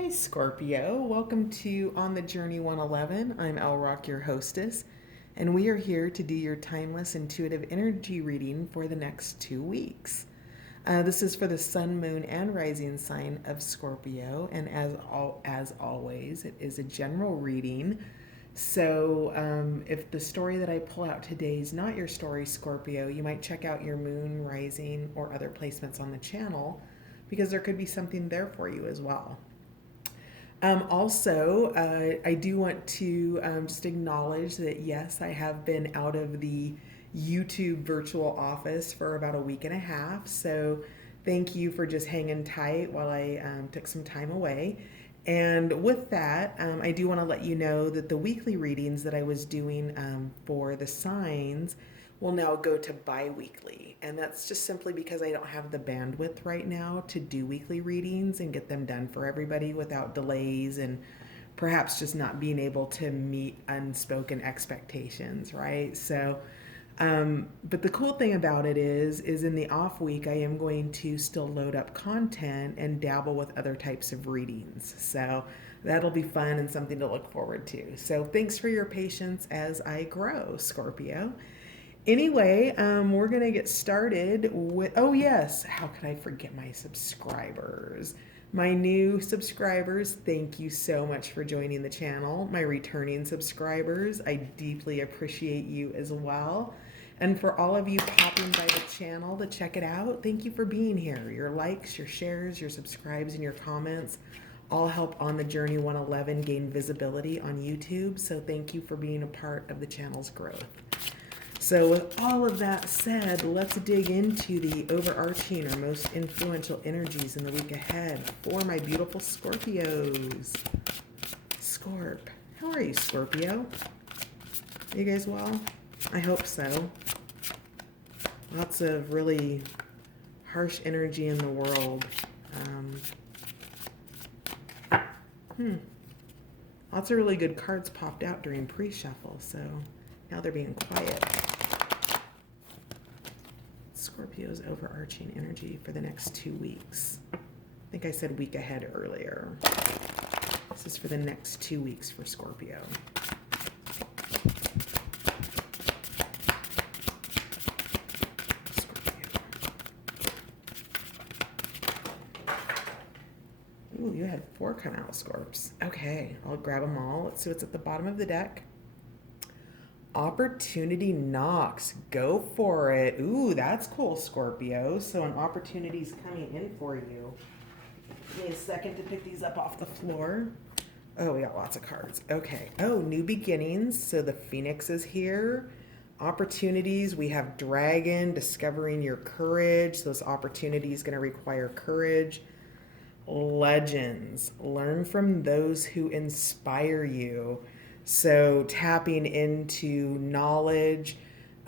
Hi, Scorpio. Welcome to On the Journey 111. I'm El Rock, your hostess, and we are here to do your timeless intuitive energy reading for the next 2 weeks. This is for the sun, moon, and rising sign of Scorpio, and as always, it is a general reading. So, if the story that I pull out today is not your story, Scorpio, you might check out your moon, rising, or other placements on the channel because there could be something there for you as well. I do want to just acknowledge that yes, I have been out of the YouTube virtual office for about a week and a half. So thank you for just hanging tight while I took some time away. And with that, I do want to let you know that the weekly readings that I was doing for the signs will now go to bi-weekly, and that's just simply because I don't have the bandwidth right now to do weekly readings and get them done for everybody without delays and perhaps just not being able to meet unspoken expectations, right? But the cool thing about it is in the off week, I am going to still load up content and dabble with other types of readings. So that'll be fun and something to look forward to. So thanks for your patience as I grow, Scorpio. Anyway, we're going to get started with, oh yes, how could I forget my subscribers? My new subscribers, thank you so much for joining the channel. My returning subscribers, I deeply appreciate you as well. And for all of you popping by the channel to check it out, thank you for being here. Your likes, your shares, your subscribes, and your comments all help On the Journey 111 gain visibility on YouTube. So thank you for being a part of the channel's growth. So with all of that said, let's dig into the overarching or most influential energies in the week ahead for my beautiful Scorpios. Scorp. How are you, Scorpio? Are you guys well? I hope so. Lots of really harsh energy in the world. Lots of really good cards popped out during pre-shuffle, so now they're being quiet. Scorpio's overarching energy for the next 2 weeks. I think I said week ahead earlier. This is for the next 2 weeks for Scorpio. Ooh, you had 4 come out, Scorps. Okay, I'll grab them all. Let's see what's at the bottom of the deck. Opportunity knocks. Go for it. Ooh, that's cool, Scorpio. So an opportunity's coming in for you. Give me a second to pick these up off the floor. Oh, we got lots of cards. Okay. Oh, new beginnings. So the Phoenix is here. Opportunities. We have Dragon, discovering your courage. Those opportunities going to require courage. Legends. Learn from those who inspire you. So tapping into knowledge,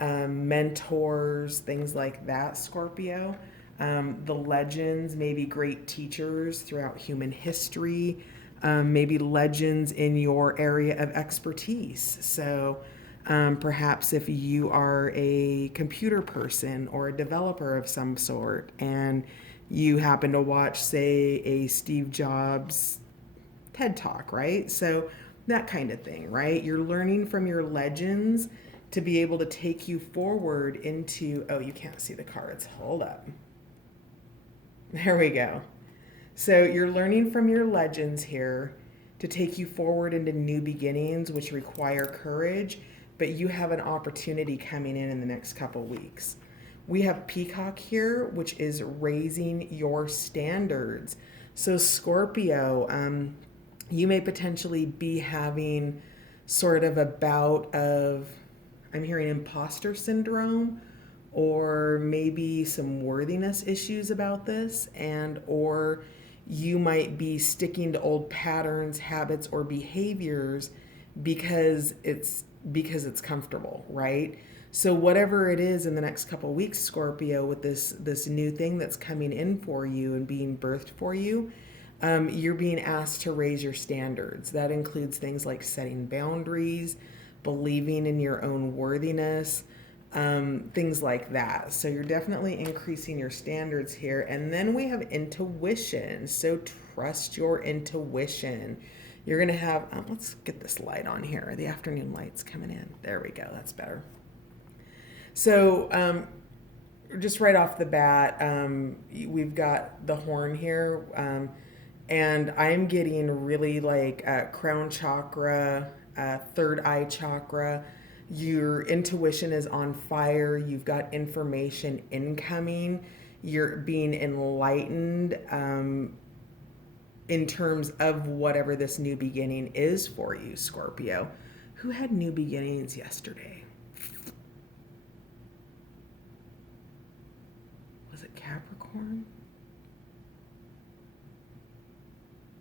mentors, things like that, Scorpio. The legends, maybe great teachers throughout human history, maybe legends in your area of expertise. So perhaps if you are a computer person or a developer of some sort and you happen to watch, say, a Steve Jobs TED Talk, right? So that kind of thing, right? You're learning from your legends to be able to take you forward into, oh, you can't see the cards. Hold up. There we go. So you're learning from your legends here to take you forward into new beginnings, which require courage, but you have an opportunity coming in the next couple weeks. We have Peacock here, which is raising your standards. So Scorpio, you may potentially be having sort of a bout of, I'm hearing imposter syndrome, or maybe some worthiness issues about this, and or you might be sticking to old patterns, habits, or behaviors because it's comfortable, right? So whatever it is in the next couple of weeks, Scorpio, with this new thing that's coming in for you and being birthed for you, you're being asked to raise your standards. That includes things like setting boundaries, believing in your own worthiness, things like that. So you're definitely increasing your standards here. And then we have intuition. So trust your intuition. You're going to have, let's get this light on here. The afternoon light's coming in. There we go. That's better. So just right off the bat, we've got the horn here. And I'm getting really like crown chakra, third eye chakra. Your intuition is on fire. You've got information incoming. You're being enlightened in terms of whatever this new beginning is for you, Scorpio. Who had new beginnings yesterday? Was it Capricorn?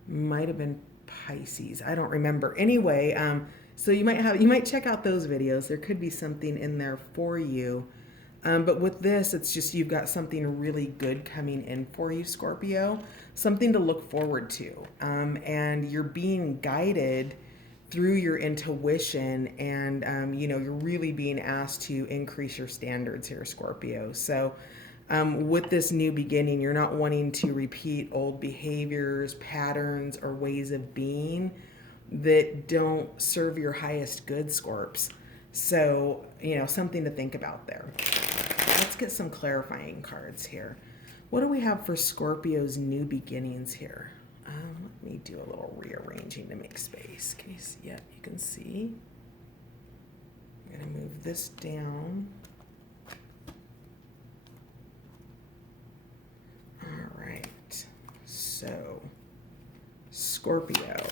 Might have been Pisces. I don't remember. Anyway, so you might check out those videos. There could be something in there for you. But with this, it's just you've got something really good coming in for you, Scorpio. Something to look forward to. And you're being guided through your intuition, and you're really being asked to increase your standards here, Scorpio. So with this new beginning, you're not wanting to repeat old behaviors, patterns, or ways of being that don't serve your highest good, Scorps. So, something to think about there. Let's get some clarifying cards here. What do we have for Scorpio's new beginnings here? Let me do a little rearranging to make space. Can you see? Yeah, you can see. I'm going to move this down. All right. So, Scorpio.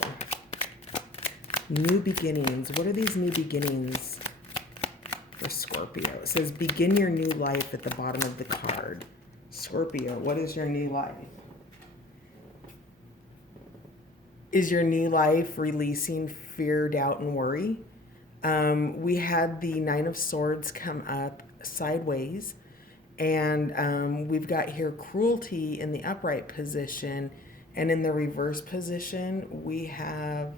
New beginnings. What are these new beginnings for Scorpio? It says begin your new life at the bottom of the card. Scorpio, what is your new life? Is your new life releasing fear, doubt, and worry? We had the Nine of Swords come up sideways, and we've got here cruelty in the upright position, and in the reverse position, we have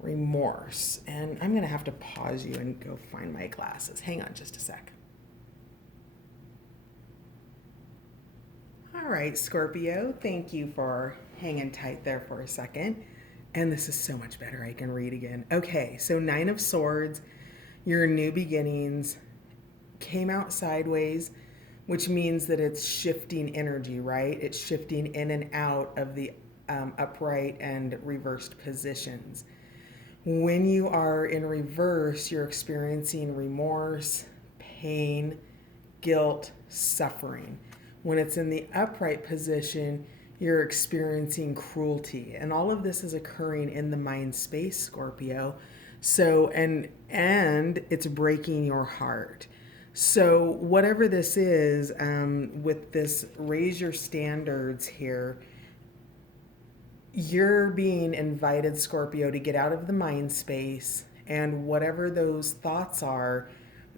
remorse. And I'm going to have to pause you and go find my glasses. Hang on just a sec. All right, Scorpio, thank you for hanging tight there for a second. And this is so much better. I can read again. Okay, so Nine of Swords, your new beginnings came out sideways, which means that it's shifting energy, right? It's shifting in and out of the upright and reversed positions. When you are in reverse, you're experiencing remorse, pain, guilt, suffering. When it's in the upright position, you're experiencing cruelty. And all of this is occurring in the mind space, Scorpio. So, and it's breaking your heart. So whatever this is, with this raise your standards here, you're being invited, Scorpio, to get out of the mind space, and whatever those thoughts are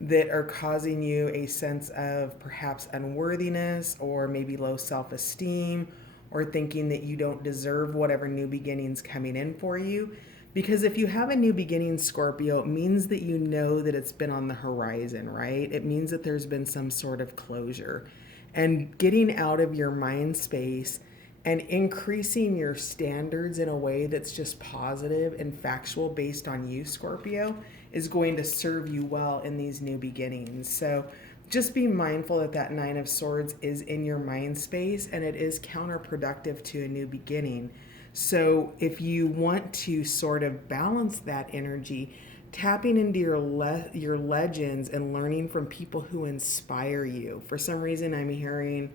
that are causing you a sense of perhaps unworthiness or maybe low self-esteem, or thinking that you don't deserve whatever new beginning's coming in for you. Because if you have a new beginning, Scorpio, it means that you know that it's been on the horizon, right? It means that there's been some sort of closure. And getting out of your mind space and increasing your standards in a way that's just positive and factual based on you, Scorpio, is going to serve you well in these new beginnings. So just be mindful that that Nine of Swords is in your mind space, and it is counterproductive to a new beginning. So if you want to sort of balance that energy, tapping into your legends and learning from people who inspire you. For some reason, I'm hearing,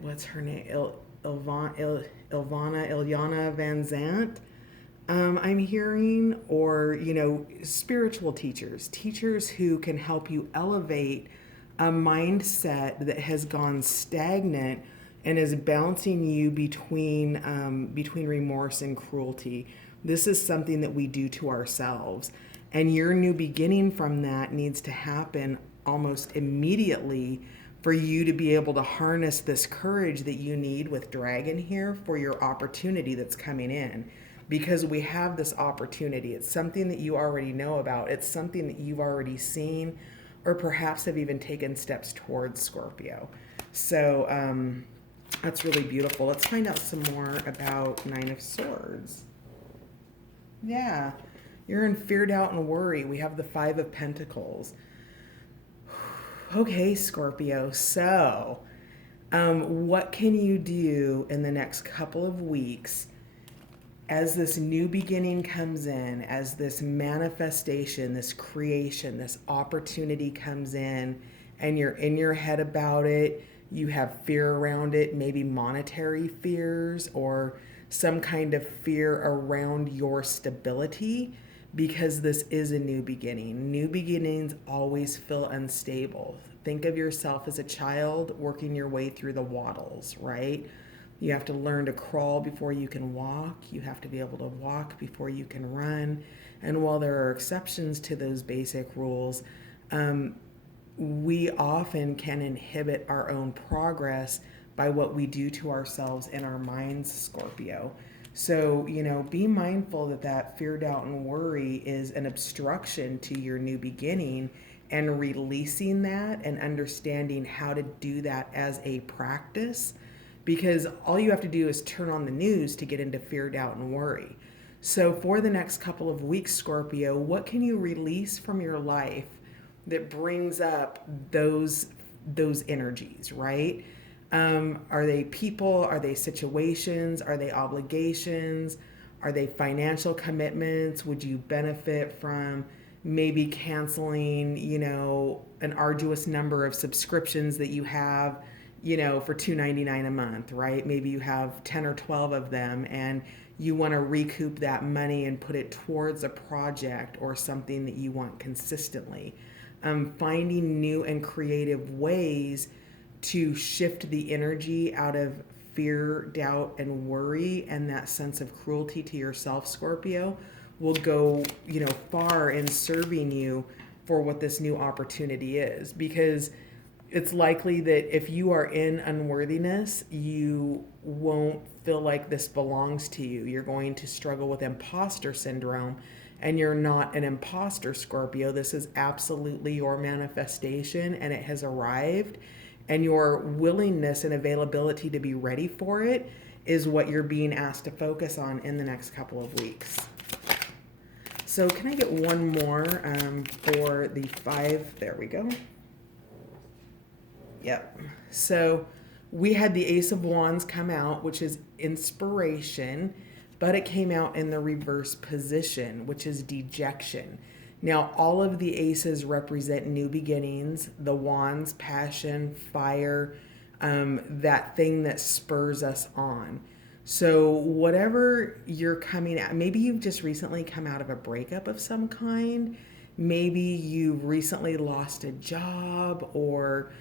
what's her name? Ilyana Van Zant. I'm hearing, or, spiritual teachers who can help you elevate a mindset that has gone stagnant and is bouncing you between remorse and cruelty. This is something that we do to ourselves. And your new beginning from that needs to happen almost immediately for you to be able to harness this courage that you need with Dragon here for your opportunity that's coming in. Because we have this opportunity. It's something that you already know about. It's something that you've already seen or perhaps have even taken steps towards Scorpio. So that's really beautiful. Let's find out some more about Nine of Swords. Yeah, you're in fear, doubt, and worry. We have the Five of Pentacles. Okay, Scorpio. So, what can you do in the next couple of weeks as this new beginning comes in, as this manifestation, this creation, this opportunity comes in, and you're in your head about it? You have fear around it, maybe monetary fears or some kind of fear around your stability, because this is a new beginning. New beginnings always feel unstable. Think of yourself as a child working your way through the waddles, right? You have to learn to crawl before you can walk. You have to be able to walk before you can run. And while there are exceptions to those basic rules, we often can inhibit our own progress by what we do to ourselves in our minds, Scorpio. So, be mindful that that fear, doubt, and worry is an obstruction to your new beginning, and releasing that and understanding how to do that as a practice, because all you have to do is turn on the news to get into fear, doubt, and worry. So for the next couple of weeks, Scorpio, what can you release from your life that brings up those energies, right? Are they people? Are they situations? Are they obligations? Are they financial commitments? Would you benefit from maybe canceling, an arduous number of subscriptions that you have, for $2.99 a month, right? Maybe you have 10 or 12 of them and you want to recoup that money and put it towards a project or something that you want consistently. Finding new and creative ways to shift the energy out of fear, doubt, and worry, and that sense of cruelty to yourself, Scorpio, will go, far in serving you for what this new opportunity is. Because it's likely that if you are in unworthiness, you won't feel like this belongs to you. You're going to struggle with imposter syndrome, and you're not an imposter, Scorpio. This is absolutely your manifestation, and it has arrived. And your willingness and availability to be ready for it is what you're being asked to focus on in the next couple of weeks. So can I get one more for the 5? There we go. Yep. So we had the Ace of Wands come out, which is inspiration, but it came out in the reverse position, which is dejection. Now, all of the aces represent new beginnings. The wands, passion, fire, that thing that spurs us on. So whatever you're coming at, maybe you've just recently come out of a breakup of some kind. Maybe you recently lost a job, or,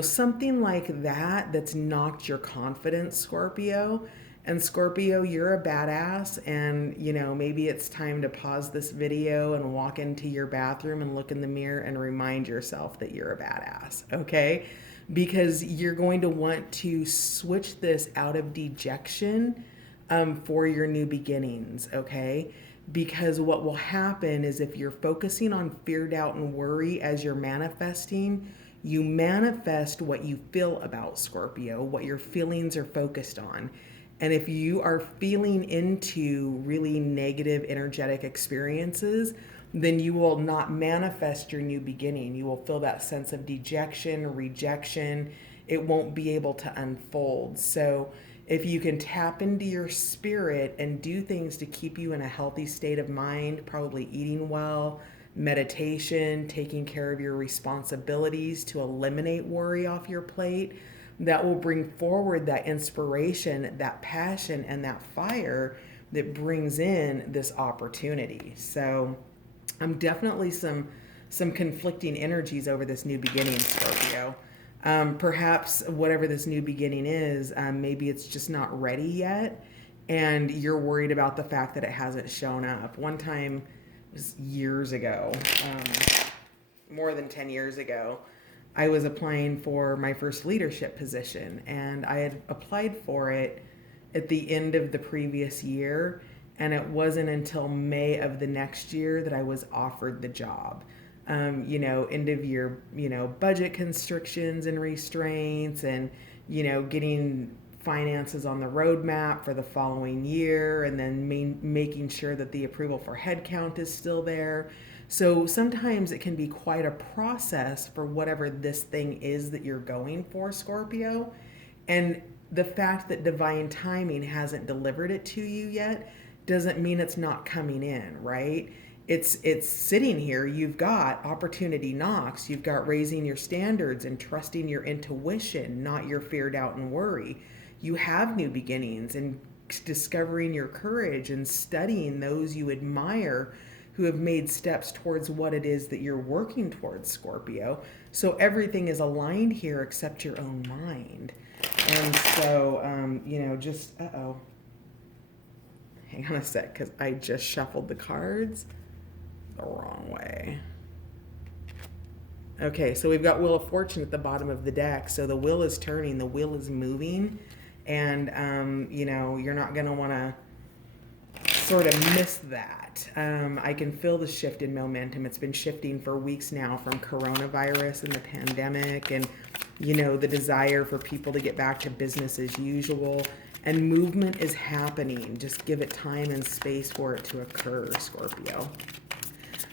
something like that that's knocked your confidence, Scorpio. And Scorpio, you're a badass, and maybe it's time to pause this video and walk into your bathroom and look in the mirror and remind yourself that you're a badass, okay? Because you're going to want to switch this out of dejection for your new beginnings, okay? Because what will happen is if you're focusing on fear, doubt, and worry as you're manifesting, you manifest what you feel about, Scorpio, what your feelings are focused on. And if you are feeling into really negative energetic experiences, then you will not manifest your new beginning. You will feel that sense of dejection, rejection. It won't be able to unfold. So if you can tap into your spirit and do things to keep you in a healthy state of mind, probably eating well, meditation, taking care of your responsibilities to eliminate worry off your plate, that will bring forward that inspiration, that passion, and that fire that brings in this opportunity. So definitely some conflicting energies over this new beginning, Scorpio. Perhaps whatever this new beginning is, maybe it's just not ready yet, and you're worried about the fact that it hasn't shown up. One time, it was years ago, more than 10 years ago, I was applying for my first leadership position, and I had applied for it at the end of the previous year, and it wasn't until May of the next year that I was offered the job. end of year, budget constrictions and restraints, and, getting finances on the roadmap for the following year, and then making sure that the approval for headcount is still there. So sometimes it can be quite a process for whatever this thing is that you're going for, Scorpio. And the fact that divine timing hasn't delivered it to you yet doesn't mean it's not coming in, right? It's sitting here. You've got opportunity knocks. You've got raising your standards and trusting your intuition, not your fear, doubt, and worry. You have new beginnings and discovering your courage and studying those you admire who have made steps towards what it is that you're working towards, Scorpio. So everything is aligned here except your own mind. And so, hang on a sec, because I just shuffled the cards the wrong way. Okay, so we've got Wheel of Fortune at the bottom of the deck. So the wheel is turning, the wheel is moving, and, you're not going to want to sort of miss that. I can feel the shift in momentum. It's been shifting for weeks now from coronavirus and the pandemic and, the desire for people to get back to business as usual. And movement is happening. Just give it time and space for it to occur, Scorpio.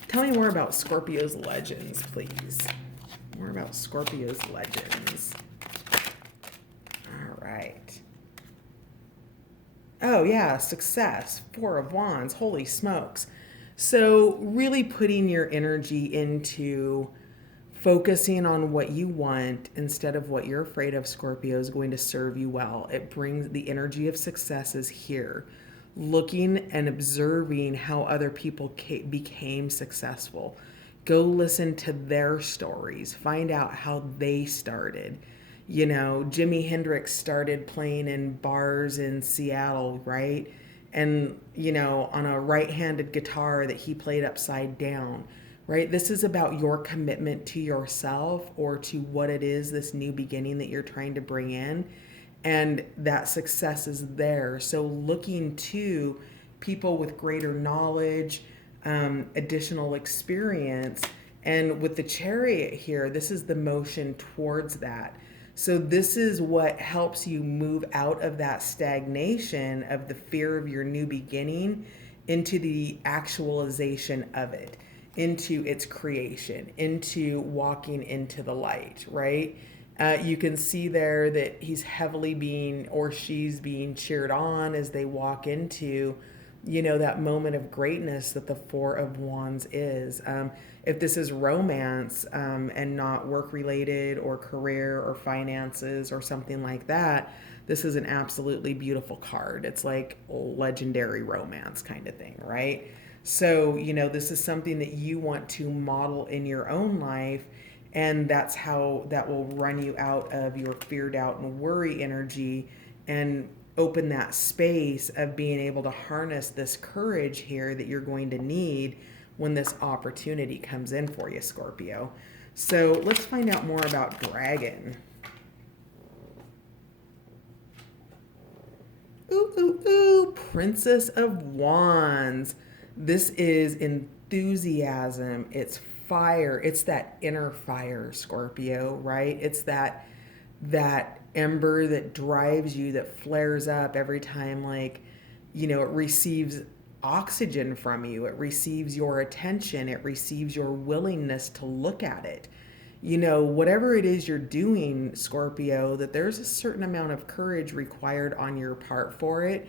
Tell me more about Scorpio's legends, please. More about Scorpio's legends. All right. Oh, yeah, success. Four of Wands. Holy smokes. So really putting your energy into focusing on what you want instead of what you're afraid of, Scorpio, is going to serve you well. It brings the energy of success is here. Looking and observing how other people became successful. Go listen to their stories. Find out how they started. Jimi Hendrix started playing in bars in Seattle, right? And, on a right-handed guitar that he played upside down, right? This is about your commitment to yourself or to what it is, this new beginning that you're trying to bring in. And that success is there. So looking to people with greater knowledge, additional experience. And with the Chariot here, this is the motion towards that. So this is what helps you move out of that stagnation of the fear of your new beginning into the actualization of it, into its creation, into walking into the light, right? You can see there that he's heavily being, or she's being cheered on as they walk into, that moment of greatness that the Four of Wands is. If this is romance and not work-related or career or finances or something like that, this is an absolutely beautiful card. It's like legendary romance kind of thing, right? So, this is something that you want to model in your own life, and that's how that will run you out of your fear, doubt, and worry energy and open that space of being able to harness this courage here that you're going to need when this opportunity comes in for you, Scorpio. So let's find out more about Dragon. Ooh, ooh, ooh, Princess of Wands. This is enthusiasm. It's fire. It's that inner fire, Scorpio, right? It's that ember that drives you, that flares up every time, it receives oxygen from you. It receives your attention. It receives your willingness to look at it. Whatever it is you're doing, Scorpio, that there's a certain amount of courage required on your part for it,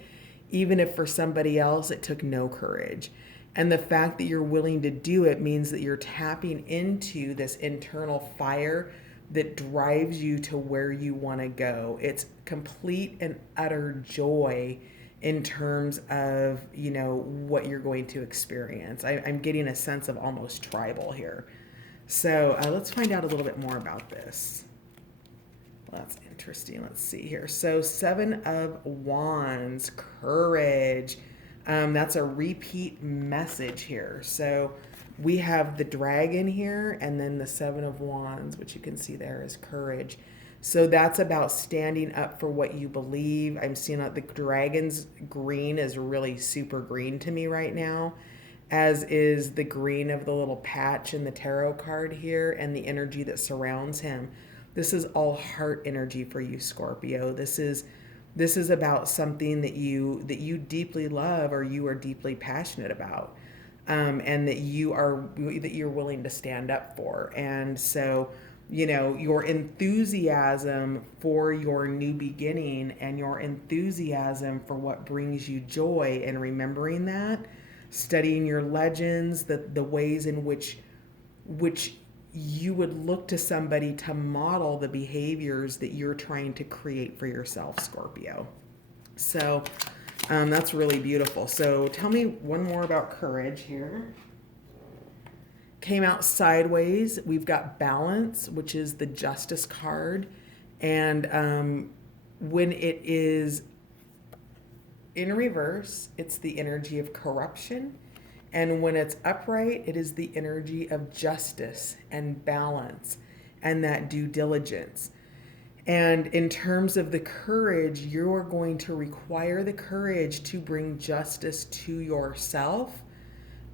even if for somebody else it took no courage. And the fact that you're willing to do it means that you're tapping into this internal fire that drives you to where you want to go. It's complete and utter joy in terms of, what you're going to experience. I'm getting a sense of almost tribal here. So let's find out a little bit more about this. Well, that's interesting. Let's see here. So Seven of Wands, courage. That's a repeat message here. So we have the Dragon here, and then the Seven of Wands, which you can see there is courage. So that's about standing up for what you believe. I'm seeing the Dragon's green is really super green to me right now. as is the green of the little patch in the tarot card here and the energy that surrounds him. This is all heart energy for you, Scorpio. This is about something that you deeply love or you are deeply passionate about, and that you're willing to stand up for. And so, your enthusiasm for your new beginning and your enthusiasm for what brings you joy, and remembering that, studying your legends, the ways in which you would look to somebody to model the behaviors that you're trying to create for yourself, Scorpio. So that's really beautiful. So tell me one more about courage here. Came out sideways. We've got balance, which is the justice card. And when it is in reverse, it's the energy of corruption. And when it's upright, it is the energy of justice and balance and that due diligence. And in terms of the courage, you're going to require the courage to bring justice to yourself,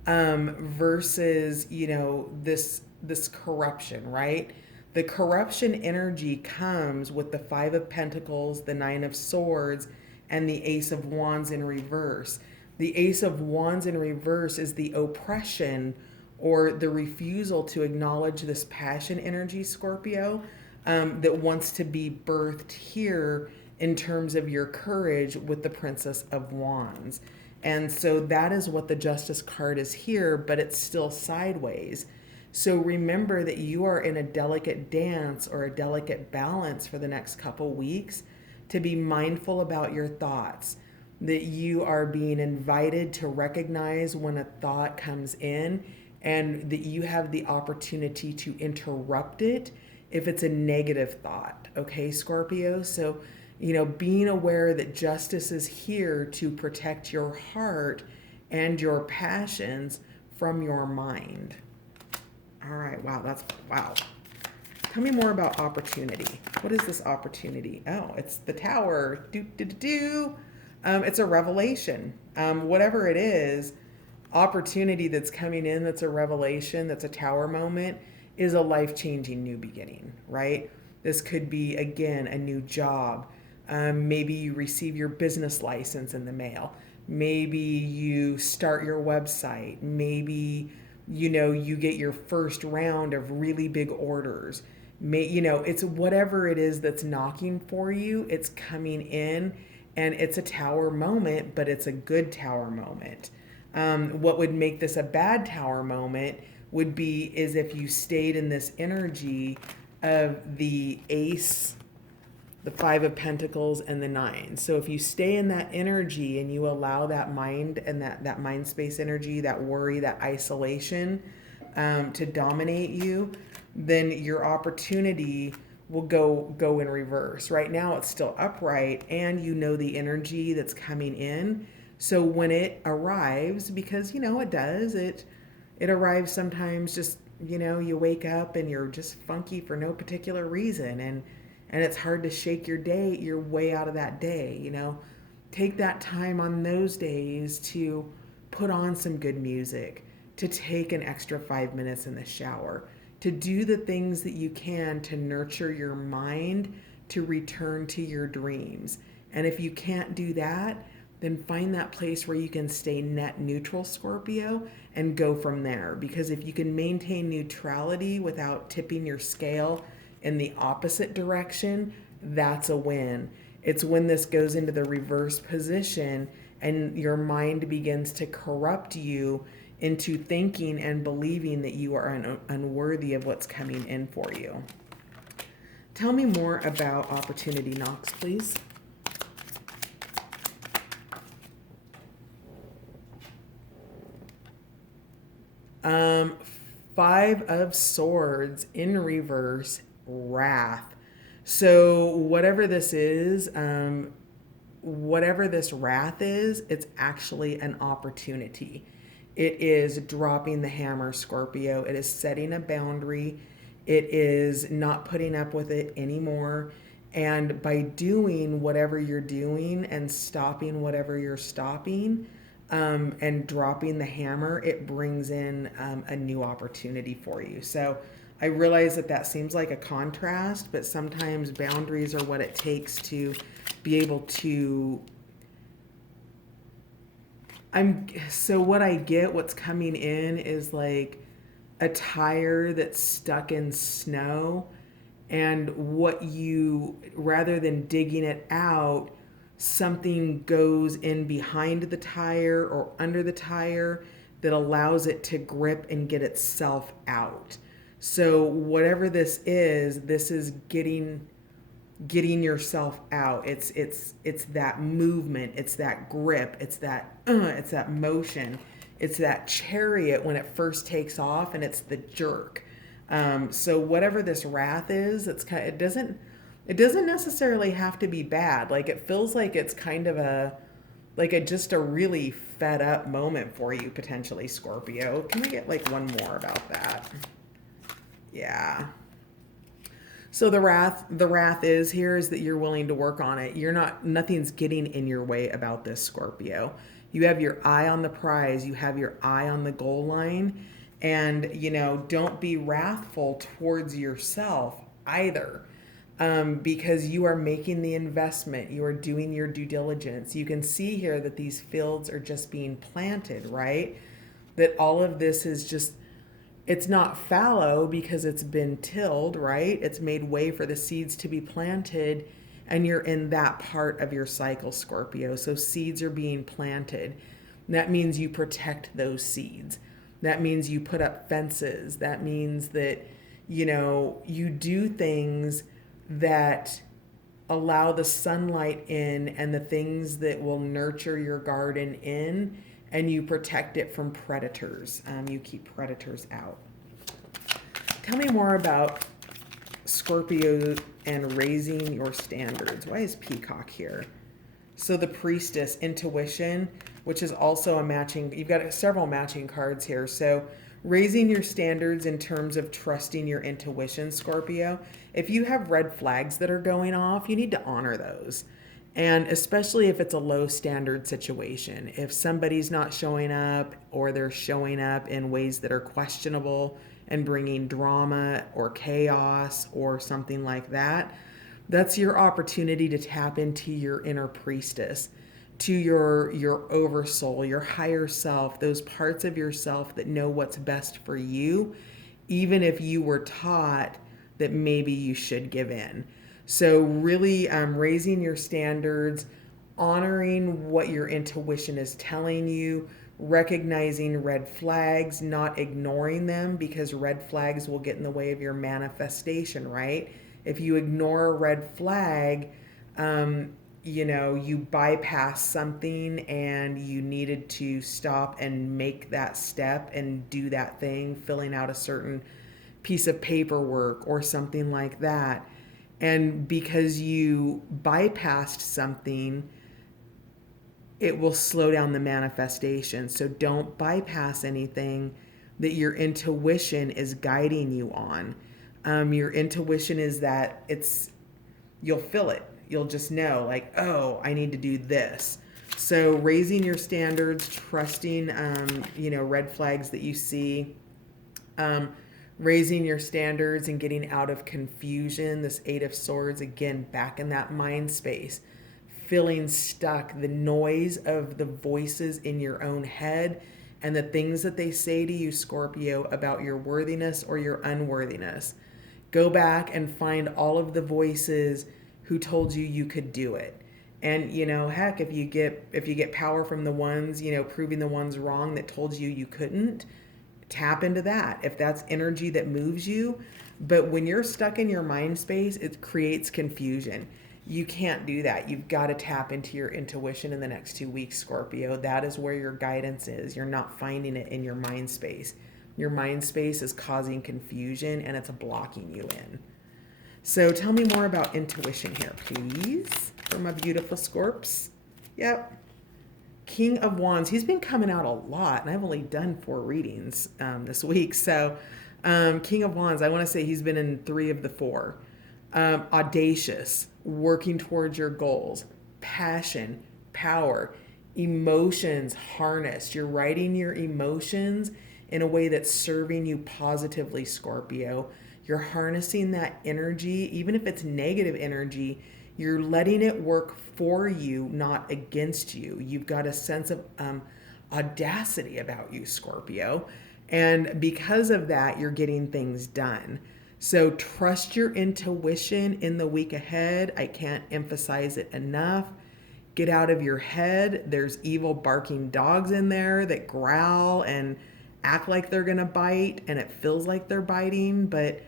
versus, this corruption, right? The corruption energy comes with the Five of Pentacles, the Nine of Swords, and the Ace of Wands in reverse. The Ace of Wands in reverse is the oppression or the refusal to acknowledge this passion energy, Scorpio, that wants to be birthed here in terms of your courage with the Princess of Wands. And so that is what the Justice card is here, but it's still sideways. So remember that you are in a delicate dance or a delicate balance for the next couple weeks, to be mindful about your thoughts, that you are being invited to recognize when a thought comes in, and that you have the opportunity to interrupt it if it's a negative thought. Okay, Scorpio? So, being aware that justice is here to protect your heart and your passions from your mind. All right, wow. Tell me more about opportunity. What is this opportunity? Oh, it's the Tower. It's a revelation. Whatever it is, opportunity that's coming in, that's a revelation, that's a Tower moment, is a life-changing new beginning, right? This could be, again, a new job. Maybe you receive your business license in the mail. Maybe you start your website. Maybe, you get your first round of really big orders. It's whatever it is that's knocking for you, it's coming in, and it's a Tower moment, but it's a good Tower moment. What would make this a bad Tower moment is if you stayed in this energy of the Ace, the Five of Pentacles, and the Nine. So if you stay in that energy and you allow that mind and that mind space energy, that worry, that isolation, to dominate you, then your opportunity will go in reverse. Right now it's still upright, and the energy that's coming in. So when it arrives, because it does, it arrives sometimes just, you wake up and you're just funky for no particular reason, and it's hard to shake your way out of that day. Take that time on those days to put on some good music, to take an extra 5 minutes in the shower, to do the things that you can to nurture your mind to return to your dreams. And if you can't do that, then find that place where you can stay net neutral, Scorpio, and go from there. Because if you can maintain neutrality without tipping your scale in the opposite direction, that's a win. It's when this goes into the reverse position and your mind begins to corrupt you into thinking and believing that you are unworthy of what's coming in for you. Tell me more about opportunity knocks, please. Five of Swords in reverse, wrath. So whatever this wrath is, it's actually an opportunity. It is dropping the hammer, Scorpio. It is setting a boundary. It is not putting up with it anymore. And by doing whatever you're doing and stopping whatever you're stopping, and dropping the hammer, it brings in a new opportunity for you. So I realize that that seems like a contrast, but sometimes boundaries are what it takes to be able to. So what I get, what's coming in is like a tire that's stuck in snow, and what you, rather than digging it out, something goes in behind the tire or under the tire that allows it to grip and get itself out. So whatever this is getting yourself out. It's that movement, it's that grip, it's that motion, it's that chariot when it first takes off, and it's the jerk. So whatever this wrath is, it doesn't necessarily have to be bad. Like it feels like it's kind of just a really fed up moment for you potentially, Scorpio. Can we get like one more about that? Yeah. So the wrath is here is that you're willing to work on it. Nothing's getting in your way about this, Scorpio. You have your eye on the prize, you have your eye on the goal line, and don't be wrathful towards yourself either. Because you are making the investment, you are doing your due diligence. You can see here that these fields are just being planted, right? That all of this is just, it's not fallow because it's been tilled, right? It's made way for the seeds to be planted, and you're in that part of your cycle, Scorpio. So seeds are being planted. That means you protect those seeds. That means you put up fences. That means that, you do things that allow the sunlight in and the things that will nurture your garden in, and you protect it from predators. You keep predators out. Tell me more about Scorpio and raising your standards. Why is Peacock here? So the Priestess, intuition, which is also a matching, you've got several matching cards here. So raising your standards in terms of trusting your intuition, Scorpio. If you have red flags that are going off, you need to honor those. And especially if it's a low standard situation, if somebody's not showing up or they're showing up in ways that are questionable and bringing drama or chaos or something like that, that's your opportunity to tap into your inner priestess, to your oversoul, your higher self, those parts of yourself that know what's best for you, even if you were taught that maybe you should give in. So really raising your standards, honoring what your intuition is telling you, recognizing red flags, not ignoring them, because red flags will get in the way of your manifestation, right? If you ignore a red flag, you bypass something and you needed to stop and make that step and do that thing, filling out a certain piece of paperwork or something like that. And because you bypassed something, it will slow down the manifestation. So don't bypass anything that your intuition is guiding you on. Your intuition is that you'll feel it. You'll just know, like, oh, I need to do this. So raising your standards, trusting, red flags that you see, raising your standards and getting out of confusion. This Eight of Swords, again, back in that mind space, feeling stuck, the noise of the voices in your own head and the things that they say to you, Scorpio, about your worthiness or your unworthiness. Go back and find all of the voices who told you you could do it. And, heck, if you get power from the ones, proving the ones wrong that told you you couldn't, tap into that if that's energy that moves you. But when you're stuck in your mind space, it creates confusion. You can't do that. You've got to tap into your intuition in the next 2 weeks, Scorpio. That is where your guidance is. You're not finding it in your mind space. Your mind space is causing confusion and it's blocking you in. So tell me more about intuition here, please, for my beautiful Scorps. Yep. King of Wands. He's been coming out a lot, and I've only done 4 readings this week. So King of Wands, I want to say he's been in 3 of the 4. Audacious, working towards your goals, passion, power, emotions harnessed. You're writing your emotions in a way that's serving you positively, Scorpio. You're harnessing that energy, even if it's negative energy, you're letting it work for you, not against you. You've got a sense of audacity about you, Scorpio. And because of that, you're getting things done. So trust your intuition in the week ahead. I can't emphasize it enough. Get out of your head. There's evil barking dogs in there that growl and act like they're going to bite, and it feels like they're biting. But,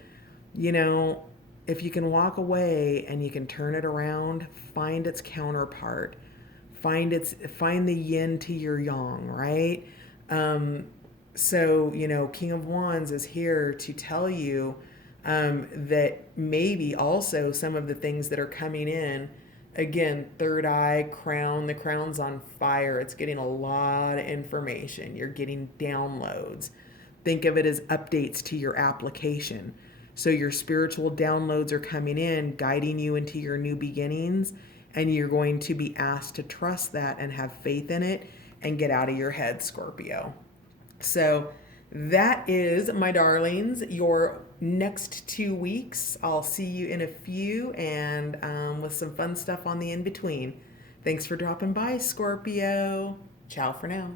you know, if you can walk away and you can turn it around, find its counterpart. Find the yin to your yang, right? Um, so, King of Wands is here to tell you that maybe also some of the things that are coming in, again, third eye, crown, the crown's on fire. It's getting a lot of information. You're getting downloads. Think of it as updates to your application. So your spiritual downloads are coming in, guiding you into your new beginnings, and you're going to be asked to trust that and have faith in it and get out of your head, Scorpio. So that is, my darlings, your next 2 weeks. I'll see you in a few, and with some fun stuff on the in between. Thanks for dropping by, Scorpio. Ciao for now.